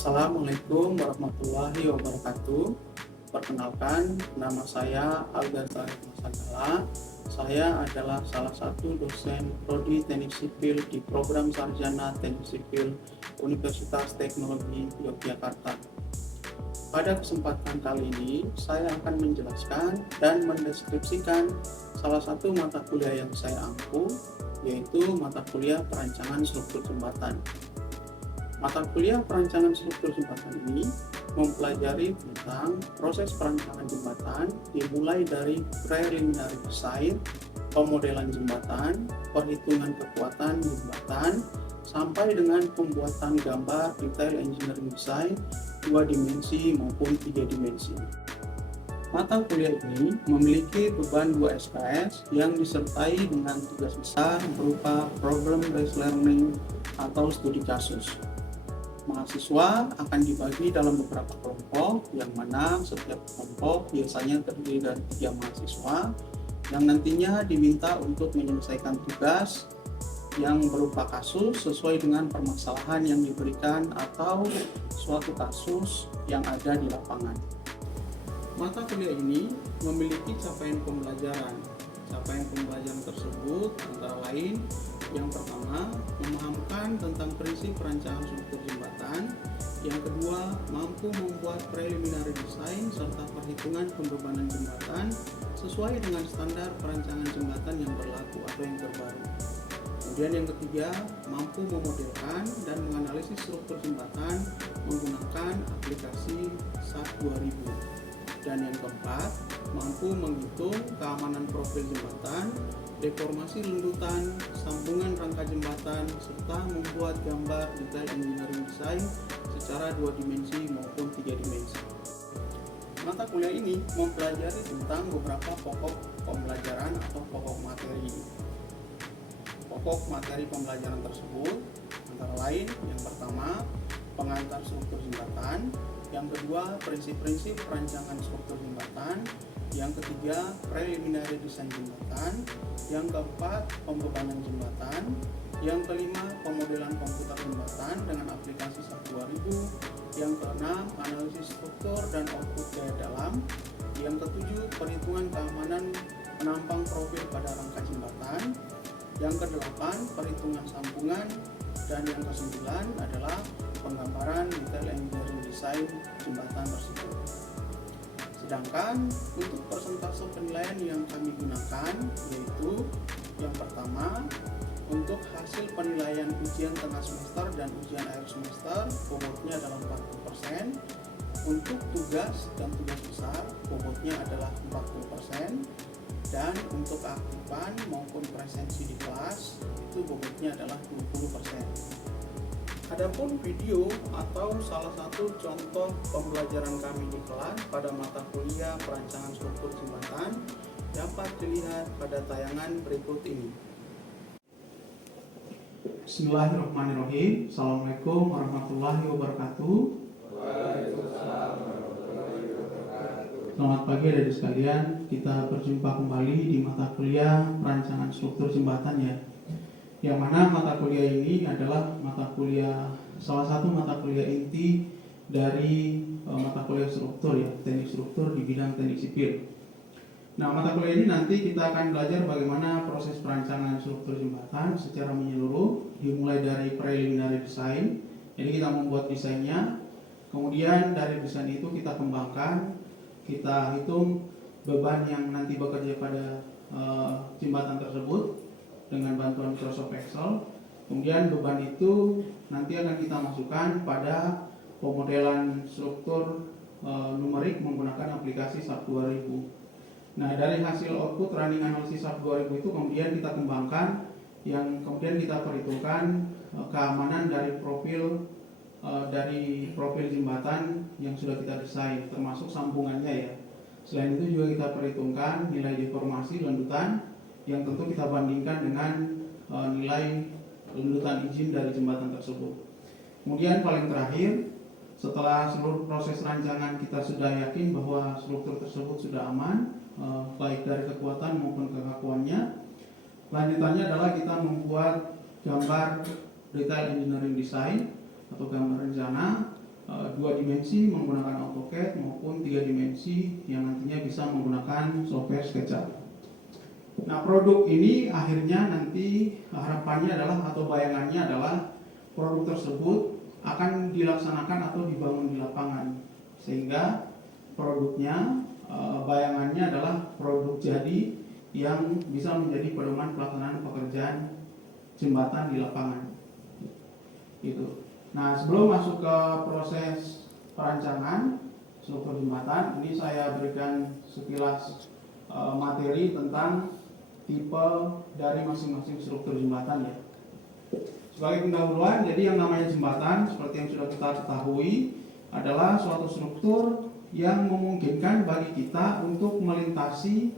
Assalamualaikum warahmatullahi wabarakatuh. Perkenalkan, nama saya Alberto Masagala. Saya adalah salah satu dosen Prodi Teknik Sipil di Program Sarjana Teknik Sipil Universitas Teknologi Yogyakarta. Pada kesempatan kali ini, saya akan menjelaskan dan mendeskripsikan salah satu mata kuliah yang saya ampu, yaitu mata kuliah Perancangan Struktur Jembatan. Mata kuliah perancangan struktur jembatan ini mempelajari tentang proses perancangan jembatan dimulai dari preliminary design, pemodelan jembatan, perhitungan kekuatan jembatan, sampai dengan pembuatan gambar detail engineering design 2 dimensi maupun 3 dimensi. Mata kuliah ini memiliki beban 2 SKS yang disertai dengan tugas besar berupa problem based learning atau studi kasus. Mahasiswa akan dibagi dalam beberapa kelompok, yang mana setiap kelompok biasanya terdiri dari 3 mahasiswa yang nantinya diminta untuk menyelesaikan tugas yang berupa kasus sesuai dengan permasalahan yang diberikan atau suatu kasus yang ada di lapangan. Mata kuliah ini memiliki capaian pembelajaran. Capaian pembelajaran tersebut antara lain: yang pertama, memahamkan tentang prinsip perancangan struktur jembatan. Yang kedua, mampu membuat preliminary design serta perhitungan pembebanan jembatan sesuai dengan standar perancangan jembatan yang berlaku atau yang terbaru. Kemudian yang ketiga, mampu memodelkan dan menganalisis struktur jembatan menggunakan aplikasi SAP 2000. Dan yang keempat, mampu menghitung keamanan profil jembatan, deformasi lendutan, sambungan rangka jembatan, serta membuat gambar detail engineering design secara 2 dimensi maupun 3 dimensi. Mata kuliah ini mempelajari tentang beberapa pokok pembelajaran atau pokok materi. Pokok materi pembelajaran tersebut antara lain: yang pertama, pengantar struktur jembatan; yang kedua, prinsip-prinsip perancangan struktur jembatan; yang ketiga, preliminary design jembatan; yang keempat, pembebanan jembatan; yang kelima, pemodelan komputer jembatan dengan aplikasi SAP 2000; yang keenam, analisis struktur dan output daya dalam; yang ketujuh, perhitungan keamanan penampang profil pada rangka jembatan; yang kedelapan, perhitungan sambungan; dan yang kesembilan adalah penggambaran detail engineering design jembatan tersebut. Sedangkan untuk persentase penilaian yang kami gunakan yaitu: yang pertama, untuk hasil penilaian ujian tengah semester dan ujian akhir semester bobotnya adalah 40%. Untuk tugas dan tugas besar bobotnya adalah 40%. Dan untuk keaktifan maupun presensi di kelas itu bobotnya adalah 20%. Adapun video atau salah satu contoh pembelajaran kami di kelas pada mata kuliah perancangan struktur jembatan dapat dilihat pada tayangan berikut ini. Bismillahirrahmanirrahim. Assalamualaikum warahmatullahi wabarakatuh. Selamat pagi adik-adik sekalian. Kita berjumpa kembali di mata kuliah perancangan struktur jembatan ya. Yang mana mata kuliah ini adalah salah satu mata kuliah inti dari mata kuliah struktur ya, teknik struktur di bidang teknik sipil. Nah, mata kuliah ini nanti kita akan belajar bagaimana proses perancangan struktur jembatan secara menyeluruh, dimulai dari preliminary design. Jadi kita membuat desainnya, kemudian dari desain itu kita kembangkan, kita hitung beban yang nanti bekerja pada jembatan tersebut dengan bantuan Microsoft Excel. Kemudian beban itu nanti akan kita masukkan pada pemodelan struktur numerik menggunakan aplikasi SAP 2000. Nah, dari hasil output running analysis SAP 2000 itu kemudian kita kembangkan, yang kemudian kita perhitungkan keamanan dari profil jembatan yang sudah kita desain, termasuk sambungannya ya. Selain itu juga kita perhitungkan nilai deformasi lendutan yang tentu kita bandingkan dengan nilai lendutan izin dari jembatan tersebut. Kemudian paling terakhir, setelah seluruh proses rancangan kita sudah yakin bahwa struktur tersebut sudah aman, baik dari kekuatan maupun kekakuannya, lanjutannya adalah kita membuat gambar detail engineering design atau gambar rencana 2 dimensi menggunakan AutoCAD maupun 3 dimensi yang nantinya bisa menggunakan software SketchUp. Nah, produk ini akhirnya nanti harapannya adalah atau bayangannya adalah produk tersebut akan dilaksanakan atau dibangun di lapangan, sehingga produknya bayangannya adalah produk jadi yang bisa menjadi pedoman pelaksanaan pekerjaan jembatan di lapangan. Gitu. Nah, sebelum masuk ke proses perancangan struktur jembatan, ini saya berikan sekilas materi tentang tipe dari masing-masing struktur jembatan ya. Sebagai pendahuluan, jadi yang namanya jembatan seperti yang sudah kita ketahui adalah suatu struktur yang memungkinkan bagi kita untuk melintasi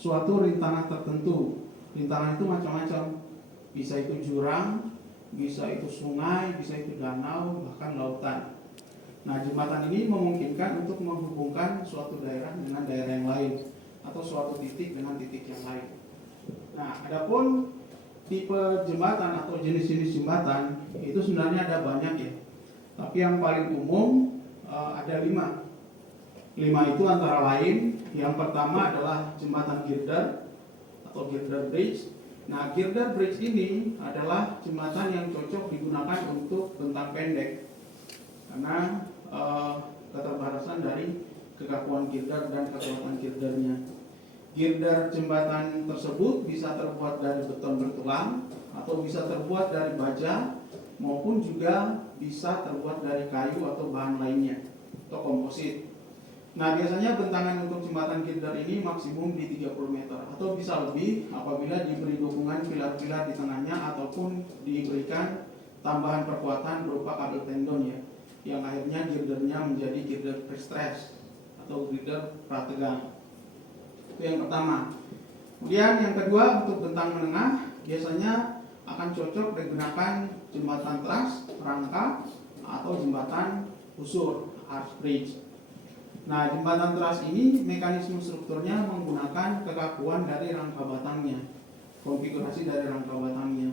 suatu rintangan tertentu. Rintangan itu macam-macam, bisa itu jurang, bisa itu sungai, bisa itu danau, bahkan lautan. Nah, jembatan ini memungkinkan untuk menghubungkan suatu daerah dengan daerah yang lain atau suatu titik dengan titik yang lain. Nah, adapun tipe jembatan atau jenis-jenis jembatan itu sebenarnya ada banyak ya. Tapi yang paling umum ada 5. 5 itu antara lain, yang pertama adalah jembatan girder atau girder bridge. Nah, girder bridge ini adalah jembatan yang cocok digunakan untuk bentang pendek karena keterbatasan dari kekakuan girder dan kekuatan girdernya. Girder jembatan tersebut bisa terbuat dari beton bertulang atau bisa terbuat dari baja maupun juga bisa terbuat dari kayu atau bahan lainnya atau komposit. Nah, biasanya bentangan untuk jembatan girder ini maksimum di 30 meter atau bisa lebih apabila diberi dukungan pilar-pilar di tengahnya ataupun diberikan tambahan perkuatan berupa kabel tendon ya, yang akhirnya girdernya menjadi girder pre-stress atau girder prategang. Itu yang pertama. Kemudian yang kedua, untuk bentang menengah biasanya akan cocok digunakan jembatan truss, rangka atau jembatan busur, arch bridge. Nah, jembatan truss ini mekanisme strukturnya menggunakan kekakuan dari rangka batangnya, konfigurasi dari rangka batangnya.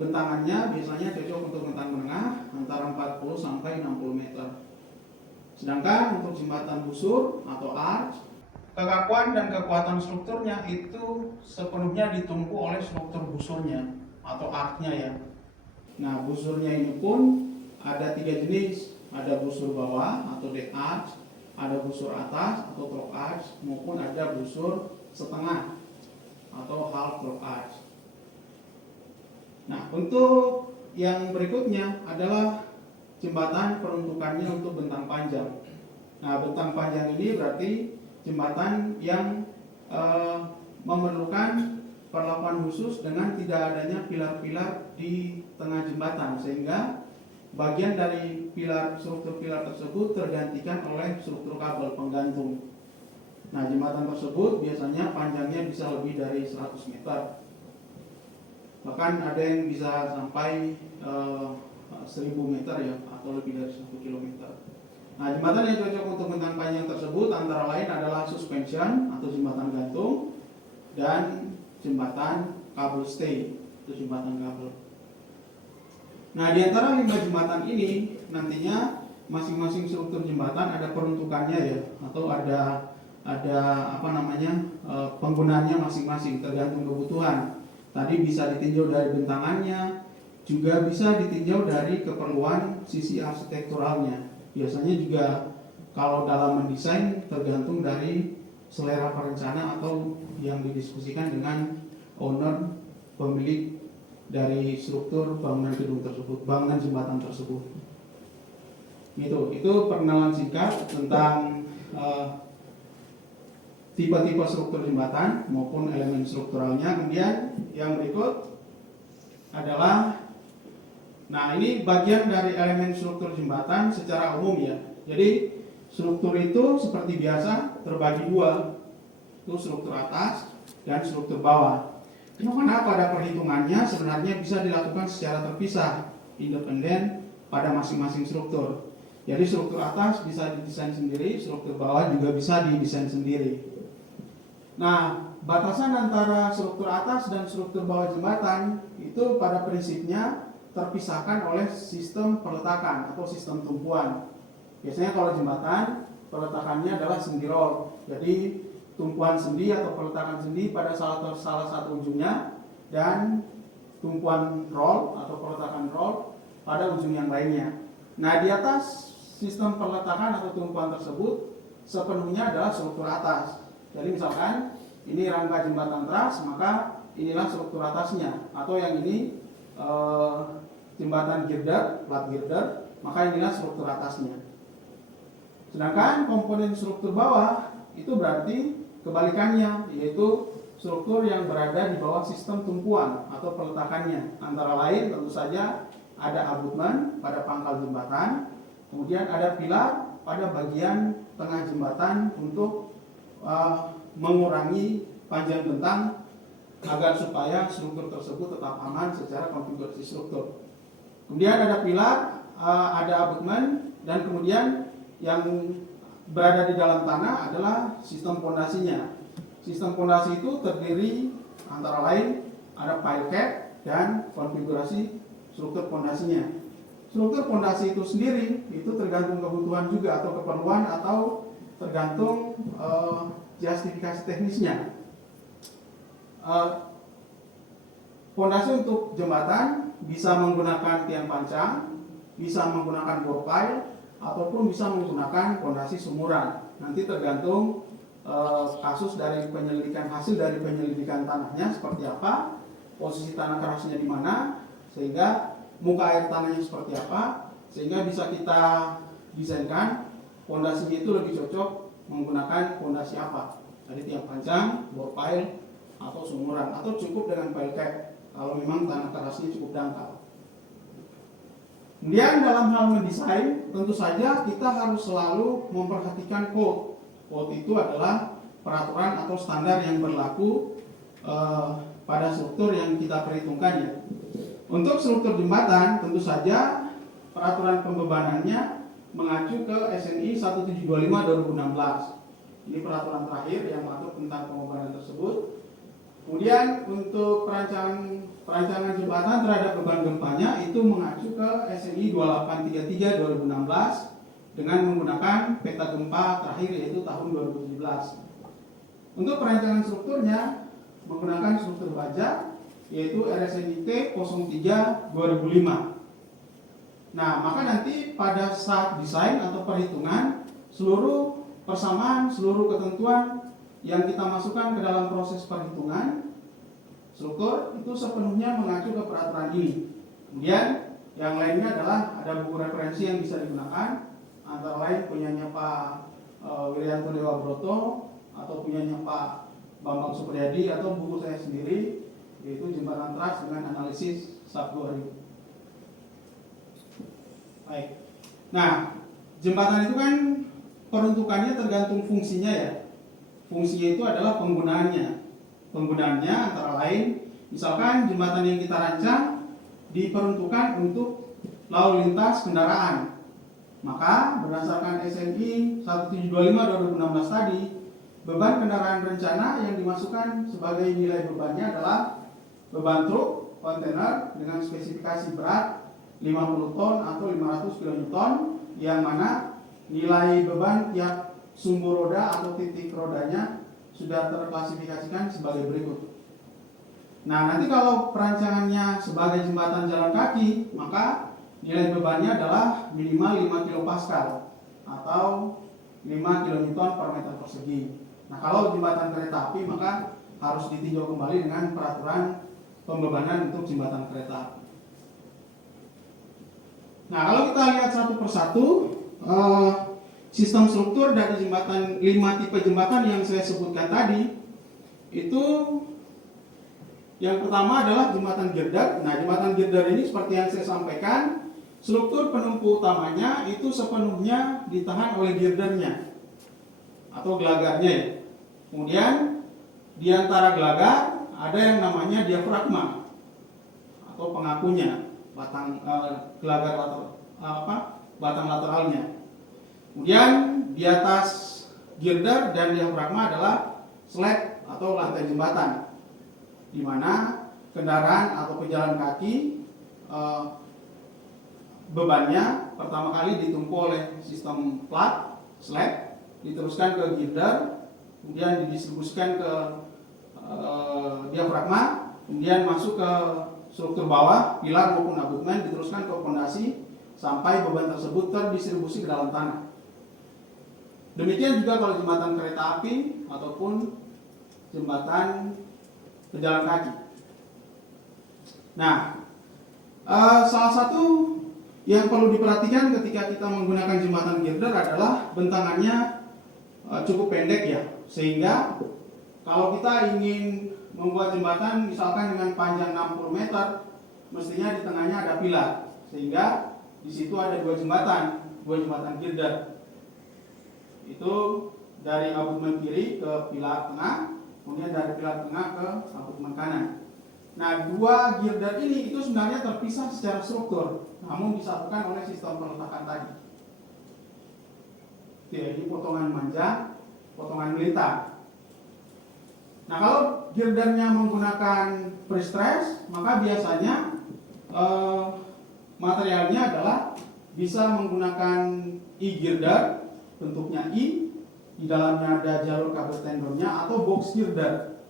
Bentangannya biasanya cocok untuk bentang menengah antara 40 sampai 60 meter. Sedangkan untuk jembatan busur atau arch, kekakuan dan kekuatan strukturnya itu sepenuhnya ditumpu oleh struktur busurnya atau arch-nya ya. Nah, busurnya ini pun ada 3 jenis, ada busur bawah atau deck arch, ada busur atas atau drop arch, maupun ada busur setengah atau half drop arch. Nah, untuk yang berikutnya adalah jembatan peruntukannya untuk bentang panjang. Nah, bentang panjang ini berarti jembatan yang memerlukan perlakuan khusus dengan tidak adanya pilar-pilar di tengah jembatan, sehingga bagian dari struktur pilar tersebut tergantikan oleh struktur kabel penggantung. Nah, jembatan tersebut biasanya panjangnya bisa lebih dari 100 meter. Bahkan ada yang bisa sampai 1000 meter ya, atau lebih dari 1 kilometer. Nah, jembatan yang cocok untuk bentang panjang tersebut antara lain adalah suspension atau jembatan gantung dan jembatan kabel stay, itu jembatan kabel. Nah, di antara 5 jembatan ini nantinya masing-masing struktur jembatan ada peruntukannya ya, atau ada penggunaannya masing-masing tergantung kebutuhan. Tadi bisa ditinjau dari bentangannya, juga bisa ditinjau dari keperluan sisi arsitekturalnya. Biasanya juga kalau dalam mendesain tergantung dari selera perencana atau yang didiskusikan dengan owner, pemilik dari struktur bangunan gedung tersebut, bangunan jembatan tersebut. Itu perkenalan singkat tentang tipe-tipe struktur jembatan maupun elemen strukturalnya. Kemudian yang berikut adalah, nah ini bagian dari elemen struktur jembatan secara umum ya. Jadi struktur itu seperti biasa terbagi 2, itu struktur atas dan struktur bawah. Karena pada perhitungannya sebenarnya bisa dilakukan secara terpisah, independen pada masing-masing struktur. Jadi struktur atas bisa didesain sendiri, struktur bawah juga bisa didesain sendiri. Nah, batasan antara struktur atas dan struktur bawah jembatan itu pada prinsipnya terpisahkan oleh sistem peletakan atau sistem tumpuan. Biasanya kalau jembatan, peletakannya adalah sendi roll. Jadi tumpuan sendi atau peletakan sendi pada salah satu ujungnya, dan tumpuan roll atau peletakan roll pada ujung yang lainnya. Nah, di atas sistem peletakan atau tumpuan tersebut sepenuhnya adalah struktur atas. Jadi misalkan ini rangka jembatan teras, maka inilah struktur atasnya. Atau yang ini jembatan girder, plat girder, maka inilah struktur atasnya. Sedangkan komponen struktur bawah itu berarti kebalikannya, yaitu struktur yang berada di bawah sistem tumpuan atau peletakannya. Antara lain tentu saja ada abutmen pada pangkal jembatan, kemudian ada pilar pada bagian tengah jembatan untuk mengurangi panjang bentang agar supaya struktur tersebut tetap aman secara konfigurasi struktur. Kemudian ada pilar, ada abutmen, dan kemudian yang berada di dalam tanah adalah sistem pondasinya. Sistem pondasi itu terdiri antara lain ada pile cap dan konfigurasi struktur pondasinya. Struktur pondasi itu sendiri itu tergantung kebutuhan juga atau keperluan atau tergantung justifikasi teknisnya. Pondasi untuk jembatan bisa menggunakan tiang pancang, bisa menggunakan bore pile, ataupun bisa menggunakan pondasi sumuran. Nanti tergantung kasus dari penyelidikan, hasil dari penyelidikan tanahnya seperti apa, posisi tanah kerasnya di mana, sehingga muka air tanahnya seperti apa, sehingga bisa kita desainkan pondasinya itu lebih cocok menggunakan pondasi apa. Jadi tiang pancang, bore pile, atau sumuran, atau cukup dengan pile cap kalau memang tanah kerasnya cukup dangkal. Kemudian dalam hal mendesain, tentu saja kita harus selalu memperhatikan code. Code itu adalah peraturan atau standar yang berlaku pada struktur yang kita perhitungkan ya. Untuk struktur jembatan, tentu saja peraturan pembebanannya mengacu ke SNI 1725/2016. Ini peraturan terakhir yang mengatur tentang pembebanan tersebut. Kemudian untuk perancangan jembatan terhadap beban gempanya itu mengacu ke SNI 2833/2016 dengan menggunakan peta gempa terakhir yaitu tahun 2017. Untuk perancangan strukturnya menggunakan struktur baja yaitu RSNIT 03/2005. Nah, maka nanti pada saat desain atau perhitungan seluruh persamaan, seluruh ketentuan yang kita masukkan ke dalam proses perhitungan struktur itu sepenuhnya mengacu ke peraturan ini. Kemudian yang lainnya adalah ada buku referensi yang bisa digunakan, antara lain punyanya Pak Wiryanto Dewa Broto atau punyanya Pak Bambang Supriyadi atau buku saya sendiri yaitu Jembatan Teras dengan Analisis SAP 2000. Baik. Nah, jembatan itu kan peruntukannya tergantung fungsinya ya. Fungsinya itu adalah penggunaannya. Penggunaannya antara lain, misalkan jembatan yang kita rancang diperuntukkan untuk lalu lintas kendaraan. Maka berdasarkan SNI 1725/2016 tadi, beban kendaraan rencana yang dimasukkan sebagai nilai bebannya adalah beban truk kontainer dengan spesifikasi berat 50 ton atau 500 kN, yang mana nilai beban tiap sumbu roda atau titik rodanya sudah terklasifikasikan sebagai berikut. Nah, nanti kalau perancangannya sebagai jembatan jalan kaki, maka nilai bebannya adalah minimal 5 kPa atau 5 kN per meter persegi. Nah, kalau jembatan kereta api maka harus ditinjau kembali dengan peraturan pembebanan untuk jembatan kereta api. Nah, kalau kita lihat satu persatu sistem struktur dari jembatan 5 tipe jembatan yang saya sebutkan tadi, itu yang pertama adalah jembatan girder. Nah, jembatan girder ini seperti yang saya sampaikan, struktur penumpu utamanya itu sepenuhnya ditahan oleh girdernya atau gelagarnya ya. Kemudian di antara gelagar ada yang namanya diafragma atau pengakunya, batang gelagar batang lateralnya. Kemudian di atas girder dan diafragma adalah slab atau lantai jembatan, di mana kendaraan atau pejalan kaki eh, bebannya pertama kali ditumpu oleh sistem plat, slab, diteruskan ke girder, kemudian didistribusikan ke diafragma, kemudian masuk ke struktur bawah, pilar maupun abutmen, diteruskan ke fondasi sampai beban tersebut terdistribusi ke dalam tanah. Demikian juga kalau jembatan kereta api ataupun jembatan pejalan kaki. Nah, salah satu yang perlu diperhatikan ketika kita menggunakan jembatan girder adalah bentangannya cukup pendek ya, sehingga kalau kita ingin membuat jembatan misalkan dengan panjang 60 meter, mestinya di tengahnya ada pilar, sehingga di situ ada dua jembatan girder. Itu dari abutmen kiri ke pilar tengah, kemudian dari pilar tengah ke abutmen kanan. Nah, dua girder ini itu sebenarnya terpisah secara struktur, namun disatukan oleh sistem peletakan tadi. Ini potongan manjang, potongan melintang. Nah, kalau girdernya menggunakan pre-stress, maka biasanya materialnya adalah bisa menggunakan e-girder, bentuknya I, di dalamnya ada jalur kabel tendonnya, atau box girder.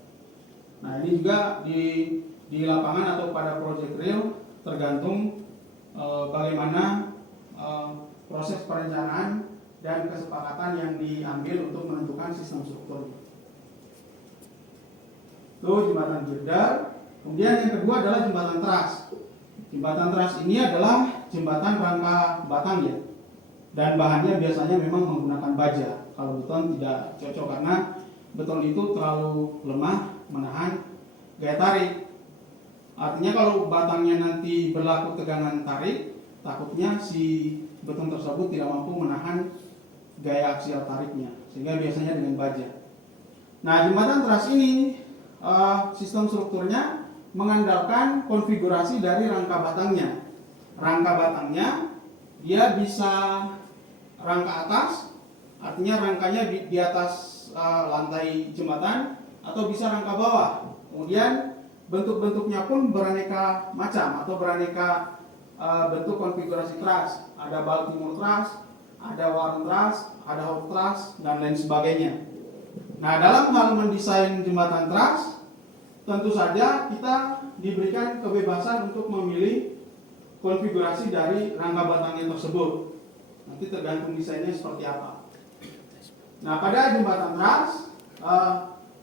Nah, ini juga di lapangan atau pada project real tergantung bagaimana proses perencanaan dan kesepakatan yang diambil untuk menentukan sistem struktur. Itu jembatan girder. Kemudian yang kedua adalah jembatan truss. Jembatan truss ini adalah jembatan rangka batang ya, dan bahannya biasanya memang menggunakan baja. Kalau beton tidak cocok karena beton itu terlalu lemah menahan gaya tarik. Artinya kalau batangnya nanti berlaku tegangan tarik, takutnya si beton tersebut tidak mampu menahan gaya aksial tariknya, sehingga biasanya dengan baja. Nah, jembatan truss ini sistem strukturnya mengandalkan konfigurasi dari rangka batangnya. Rangka batangnya dia bisa rangka atas, artinya rangkanya di atas lantai jembatan, atau bisa rangka bawah. Kemudian bentuk-bentuknya pun beraneka macam atau beraneka bentuk konfigurasi truss. Ada Baltimore truss, ada Warren truss, ada Holt truss, dan lain sebagainya. Nah, dalam hal mendesain jembatan truss, tentu saja kita diberikan kebebasan untuk memilih konfigurasi dari rangka batangnya tersebut. Nanti tergantung desainnya seperti apa. Nah, pada jembatan truss,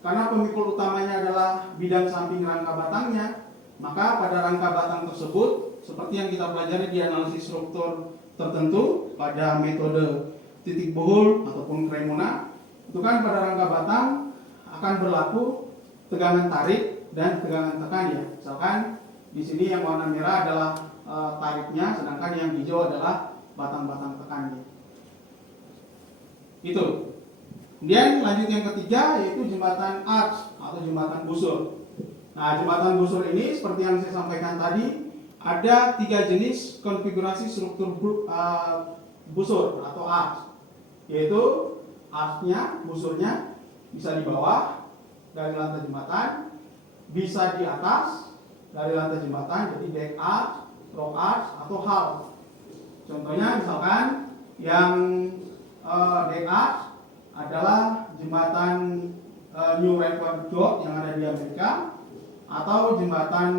karena pemikul utamanya adalah bidang samping rangka batangnya, maka pada rangka batang tersebut, seperti yang kita pelajari di analisis struktur tertentu pada metode titik bohol ataupun Cremona, itu kan pada rangka batang akan berlaku tegangan tarik dan tegangan tekan ya. Misalkan di sini yang warna merah adalah tariknya, sedangkan yang hijau adalah batang-batang tekannya. Itu. Kemudian lanjut yang ketiga yaitu jembatan arch atau jembatan busur. Nah, jembatan busur ini seperti yang saya sampaikan tadi, ada 3 jenis konfigurasi struktur busur atau arch, yaitu archnya, busurnya bisa di bawah dari lantai jembatan, bisa di atas dari lantai jembatan, jadi deck arch, rock arch, atau hull. Contohnya misalkan yang deck arch adalah jembatan New Railroad yang ada di Amerika, atau jembatan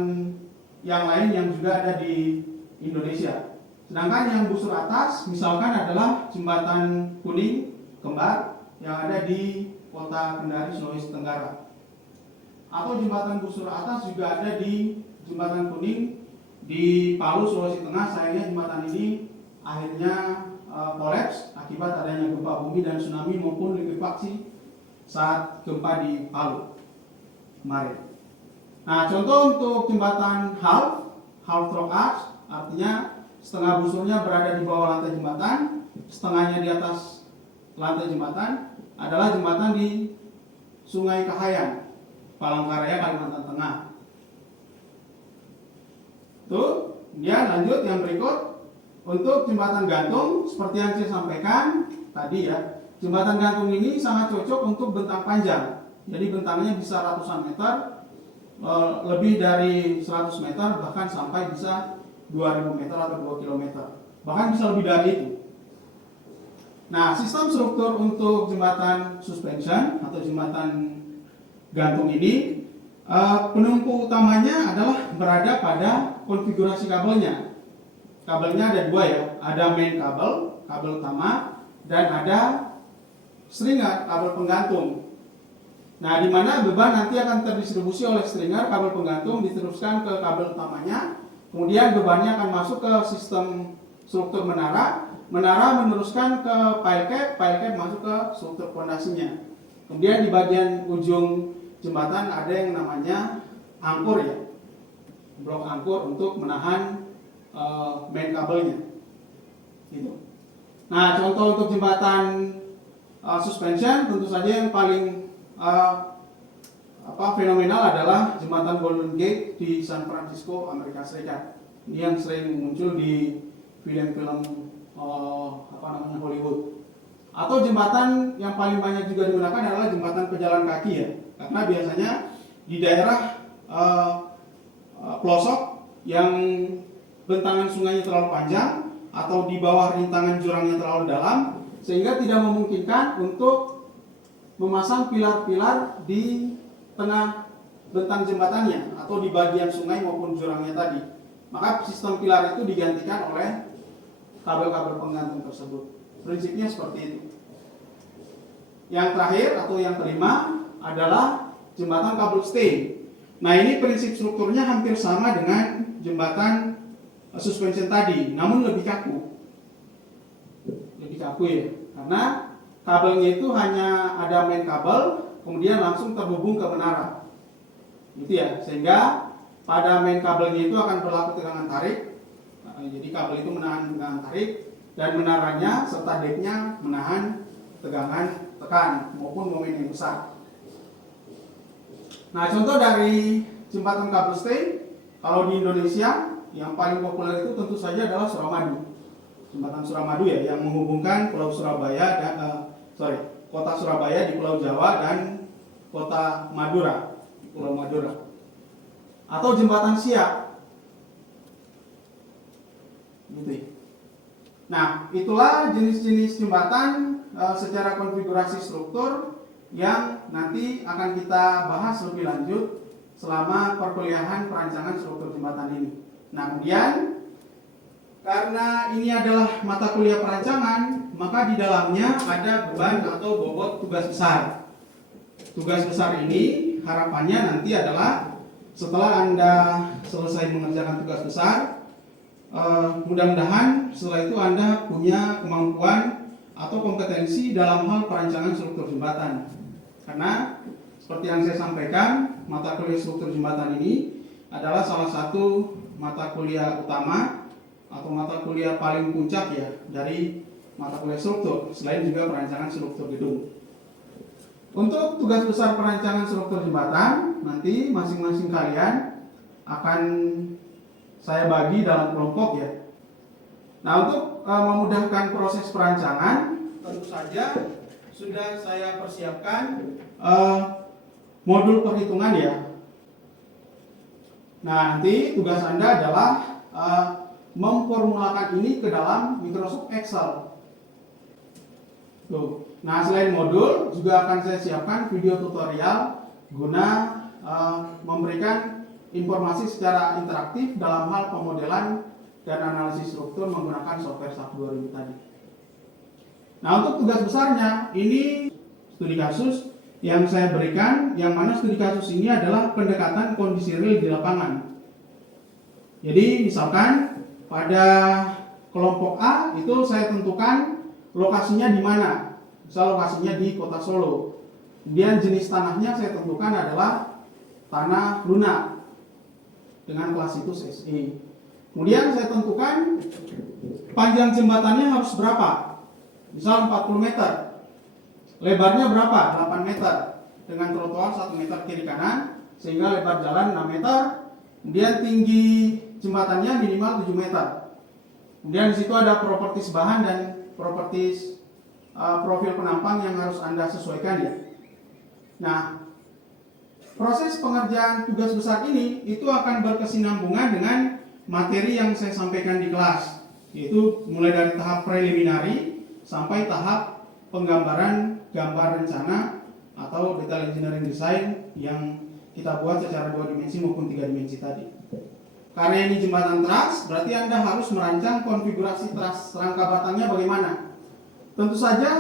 yang lain yang juga ada di Indonesia. Sedangkan yang busur atas misalkan adalah jembatan kuning kembar yang ada di kota Kendari, Sulawesi Tenggara. Atau jembatan busur atas juga ada di jembatan kuning di Palu, Sulawesi Tengah. Sayangnya jembatan ini akhirnya kolaps akibat adanya gempa bumi dan tsunami maupun likuifaksi saat gempa di Palu kemarin. Nah, contoh untuk jembatan half rock arch, artinya setengah busurnya berada di bawah lantai jembatan, setengahnya di atas lantai jembatan, adalah jembatan di Sungai Kahayan, Palangkaraya, Kalimantan Tengah. Tuh, kemudian lanjut yang berikut. Untuk jembatan gantung, seperti yang saya sampaikan tadi ya, jembatan gantung ini sangat cocok untuk bentang panjang. Jadi bentangnya bisa ratusan meter, lebih dari 100 meter, bahkan sampai bisa 2000 meter atau 2 kilometer, bahkan bisa lebih dari itu. Nah, sistem struktur untuk jembatan suspension atau jembatan gantung ini, penumpu utamanya adalah berada pada konfigurasi kabelnya. Kabelnya ada dua ya, ada main kabel, kabel utama, dan ada stringer, kabel penggantung. Nah, di mana beban nanti akan terdistribusi oleh stringer, kabel penggantung diteruskan ke kabel utamanya, kemudian bebannya akan masuk ke sistem struktur menara, menara meneruskan ke pile cap masuk ke struktur fondasinya. Kemudian di bagian ujung jembatan ada yang namanya angkur ya, blok angkur untuk menahan main kabelnya. Gitu. Nah, contoh untuk jembatan suspension tentu saja yang paling fenomenal adalah jembatan Golden Gate di San Francisco, Amerika Serikat. Ini yang sering muncul di film-film Hollywood. Atau jembatan yang paling banyak juga digunakan adalah jembatan pejalan kaki ya, karena biasanya di daerah pelosok yang bentangan sungainya terlalu panjang atau di bawah rintangan jurangnya terlalu dalam, sehingga tidak memungkinkan untuk memasang pilar-pilar di tengah bentang jembatannya atau di bagian sungai maupun jurangnya tadi. Maka sistem pilar itu digantikan oleh kabel-kabel penggantung tersebut. Prinsipnya seperti itu. Yang terakhir atau yang kelima adalah jembatan kabel stay. Nah, ini prinsip strukturnya hampir sama dengan jembatan suspension tadi, namun lebih kaku. Lebih kaku ya, karena kabelnya itu hanya ada main kabel, kemudian langsung terhubung ke menara. Gitu ya, sehingga pada main kabelnya itu akan berlaku tegangan tarik. Jadi kabel itu menahan tegangan tarik, dan menaranya serta decknya menahan tegangan tekan maupun momen yang besar. Nah, contoh dari jembatan kabel stay kalau di Indonesia yang paling populer itu tentu saja adalah Suramadu. Jembatan Suramadu ya, yang menghubungkan Pulau Surabaya dan kota Surabaya di Pulau Jawa dan kota Madura di Pulau Madura. Atau jembatan Siak. Gitu ya. Nah, itulah jenis-jenis jembatan secara konfigurasi struktur yang nanti akan kita bahas lebih lanjut selama perkuliahan perancangan struktur jembatan ini. Nah, kemudian karena ini adalah mata kuliah perancangan, maka di dalamnya ada beban atau bobot tugas besar. Tugas besar ini harapannya nanti adalah setelah Anda selesai mengerjakan tugas besar, mudah-mudahan setelah itu Anda punya kemampuan atau kompetensi dalam hal perancangan struktur jembatan. Karena seperti yang saya sampaikan, mata kuliah struktur jembatan ini adalah salah satu mata kuliah utama atau mata kuliah paling puncak ya dari mata kuliah struktur, selain juga perancangan struktur gedung. Untuk tugas besar perancangan struktur jembatan, nanti masing-masing kalian akan saya bagi dalam kelompok ya. Nah, untuk memudahkan proses perancangan, tentu saja sudah saya persiapkan modul perhitungan ya. Nah, nanti tugas Anda adalah memformulakan ini ke dalam Microsoft Excel. Tuh. Nah, selain modul, juga akan saya siapkan video tutorial guna memberikan informasi secara interaktif dalam hal pemodelan dan analisis struktur menggunakan software SAP 2000 tadi. Nah, untuk tugas besarnya, ini studi kasus yang saya berikan, yang mana studi kasus ini adalah pendekatan kondisi real di lapangan. Jadi, misalkan pada kelompok A itu saya tentukan lokasinya di mana. Misal lokasinya di Kota Solo. Kemudian jenis tanahnya saya tentukan adalah tanah lunak dengan klasitus SE. Kemudian saya tentukan panjang jembatannya harus berapa. Misal 40 meter. Lebarnya berapa? 8 meter. Dengan trotoar 1 meter kiri kanan, sehingga lebar jalan 6 meter. Kemudian tinggi jembatannya minimal 7 meter. Kemudian di situ ada propertis bahan dan propertis profil penampang yang harus Anda sesuaikan ya. Nah, proses pengerjaan tugas besar ini itu akan berkesinambungan dengan materi yang saya sampaikan di kelas, yaitu mulai dari tahap preliminary sampai tahap penggambaran gambar rencana atau detail engineering design yang kita buat secara 2 dimensi maupun 3 dimensi tadi. Karena ini jembatan truss, berarti Anda harus merancang konfigurasi truss rangka batangnya bagaimana. Tentu saja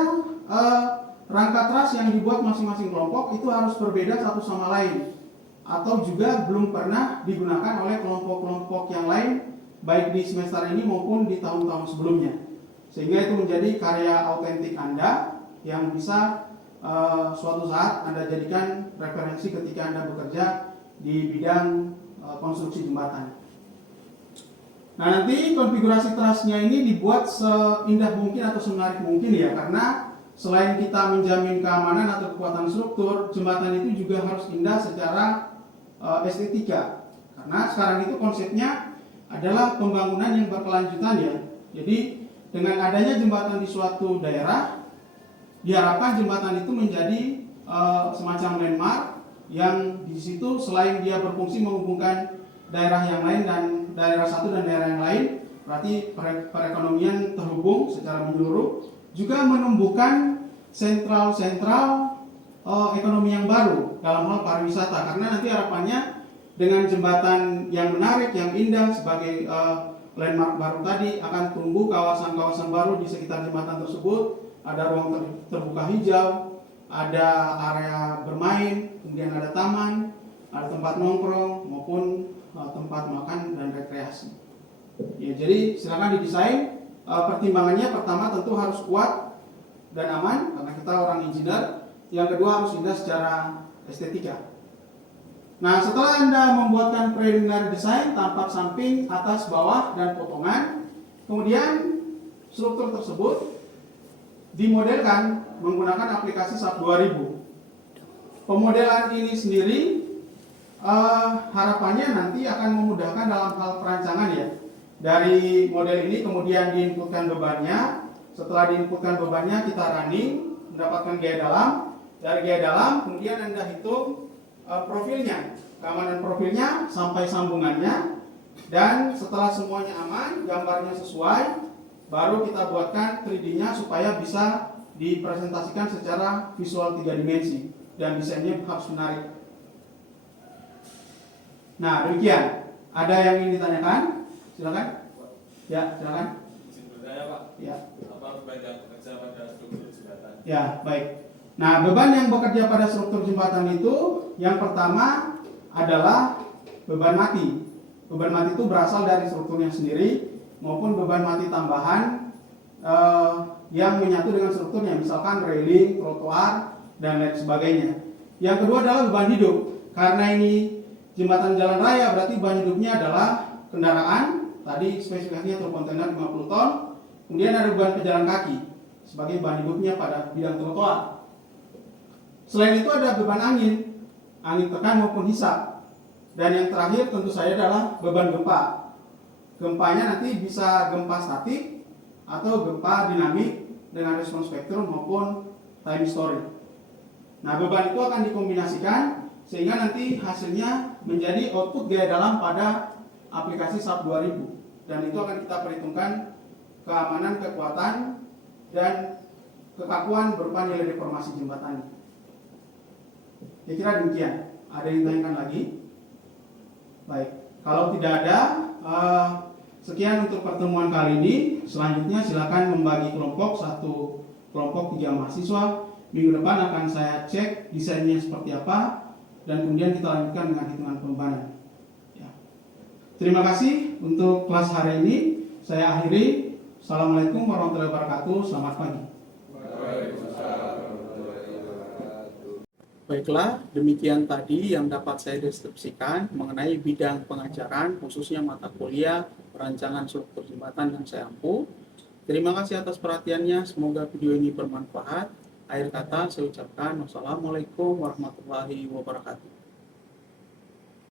rangka truss yang dibuat masing-masing kelompok itu harus berbeda satu sama lain, atau juga belum pernah digunakan oleh kelompok-kelompok yang lain baik di semester ini maupun di tahun-tahun sebelumnya, sehingga itu menjadi karya autentik Anda yang bisa suatu saat Anda jadikan referensi ketika Anda bekerja di bidang konstruksi jembatan. Nah, nanti konfigurasi trussnya ini dibuat seindah mungkin atau semenarik mungkin ya, karena selain kita menjamin keamanan atau kekuatan struktur, jembatan itu juga harus indah secara estetika. Karena sekarang itu konsepnya adalah pembangunan yang berkelanjutan ya. Jadi dengan adanya jembatan di suatu daerah, diharapkan jembatan itu menjadi semacam landmark yang di situ selain dia berfungsi menghubungkan daerah yang lain dan daerah satu dan daerah yang lain, berarti perekonomian terhubung secara menyeluruh, juga menumbuhkan sentral-sentral ekonomi yang baru dalam hal pariwisata. Karena nanti harapannya dengan jembatan yang menarik, yang indah sebagai landmark baru tadi, akan tumbuh kawasan-kawasan baru di sekitar jembatan tersebut. Ada ruang terbuka hijau, ada area bermain, kemudian ada taman, ada tempat nongkrong maupun tempat makan dan rekreasi. Ya, jadi silakan didesain. Pertimbangannya pertama tentu harus kuat dan aman karena kita orang engineer. Yang kedua harus indah secara estetika. Nah, setelah Anda membuatkan preliminary design tampak samping, atas, bawah dan potongan, kemudian struktur tersebut dimodelkan menggunakan aplikasi SAP 2000. Pemodelan ini sendiri harapannya nanti akan memudahkan dalam hal perancangan ya. Dari model ini kemudian diinputkan bebannya. Setelah diinputkan bebannya kita running, mendapatkan gaya dalam. Dari gaya dalam kemudian Anda hitung profilnya, keamanan profilnya sampai sambungannya. Dan setelah semuanya aman, gambarnya sesuai, baru kita buatkan 3D-nya supaya bisa dipresentasikan secara visual 3 dimensi dan desainnya harus menarik. Nah, demikian. Ada yang ingin ditanyakan? Silakan. Ya, silakan. Izin bertanya, Pak. Ya. Apa beban yang bekerja pada struktur jembatan? Ya, baik. Nah, beban yang bekerja pada struktur jembatan itu yang pertama adalah beban mati. Beban mati itu berasal dari strukturnya sendiri maupun beban mati tambahan yang menyatu dengan strukturnya, misalkan railing, trotoar, dan lain sebagainya. Yang kedua adalah beban hidup. Karena ini jembatan jalan raya, berarti beban hidupnya adalah kendaraan. Tadi spesifikasinya truk kontainer 50 ton. Kemudian ada beban pejalan kaki sebagai beban hidupnya pada bidang trotoar. Selain itu ada beban angin tekan maupun hisap. Dan yang terakhir tentu saja adalah beban gempa. Gempanya nanti bisa gempa statik atau gempa dinamik dengan respons spektrum maupun time story. Nah, beban itu akan dikombinasikan sehingga nanti hasilnya menjadi output gaya dalam pada aplikasi SAP 2000. Dan itu akan kita perhitungkan keamanan, kekuatan, dan kekakuan berupa nilai deformasi jembatannya. Kira-kira demikian. Ada yang ditanyakan lagi? Baik, kalau tidak ada, sekian untuk pertemuan kali ini. Selanjutnya silakan membagi kelompok, satu kelompok 3 mahasiswa. Minggu depan akan saya cek desainnya seperti apa dan kemudian kita lanjutkan dengan hitungan pembebanan. Ya. Terima kasih untuk kelas hari ini. Saya akhiri. Assalamualaikum warahmatullahi wabarakatuh. Selamat pagi. Baiklah, demikian tadi yang dapat saya deskripsikan mengenai bidang pengajaran, khususnya mata kuliah perancangan struktur jembatan yang saya ampu. Terima kasih atas perhatiannya, semoga video ini bermanfaat. Akhir kata saya ucapkan wassalamualaikum warahmatullahi wabarakatuh.